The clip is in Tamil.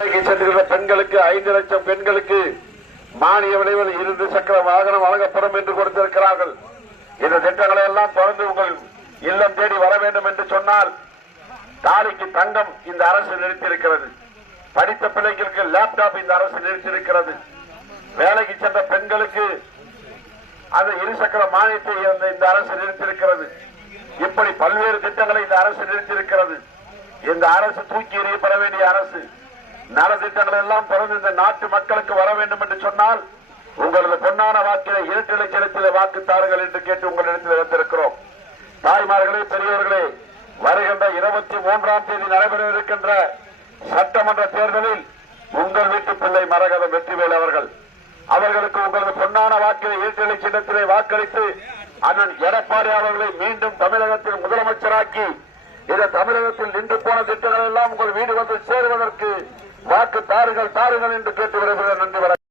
சென்றுள்ள பெண்களுக்கு 5 லட்சம் பெண்களுக்கு மானிய விலையில் 2 சக்கர வாகனம் வழங்கப்படும் என்று கொடுத்திருக்கிறார்கள். இந்த திட்டங்களை எல்லாம் தொடர்ந்து உங்கள் இல்லம் தேடி வர வேண்டும் என்று சொன்னால் தாலிக்கு தங்கம் இந்த அரசு நிறுத்தியிருக்கிறது. படித்த பிள்ளைகளுக்கு லேப்டாப் இந்த அரசு நிறுத்தியிருக்கிறது. வேலைக்கு சென்ற பெண்களுக்கு அந்த 2 சக்கர மானியத்தை இந்த அரசு நிறுத்தியிருக்கிறது. இப்படி பல்வேறு திட்டங்களை இந்த அரசு நிறுத்தியிருக்கிறது. இந்த அரசு தூக்கி எறியப்பட வேண்டிய அரசு. நலத்திட்டங்கள் எல்லாம் தொடர்ந்து இந்த நாட்டு மக்களுக்கு வர வேண்டும் என்று சொன்னால் உங்களது பொன்னான வாக்கிலே இரட்டை செலுத்திலே வாக்கு தாருங்கள் என்று கேட்டு உங்களிடத்தில் வந்திருக்கிறோம். தாய்மார்களே, பெரியவர்களே, வருகின்ற 23ஆம் தேதி நடைபெற இருக்கின்ற சட்டமன்ற தேர்தலில் உங்கள் வீட்டு பிள்ளை மரகதம் வெற்றிவேல் அவர்களுக்கு உங்களது பொன்னான வாக்கிலே இரட்டை சின்னத்திலே வாக்களித்து அண்ணன் எடப்பாடி அவர்களை மீண்டும் தமிழகத்தில் முதலமைச்சராக்கி இந்த தமிழகத்தில் நின்று போன திட்டங்கள் எல்லாம் உங்கள் வீடு வந்து சேருவதற்கு வாக்கு தாருங்கள் என்று கேட்டு வருகிறேன். நன்றி.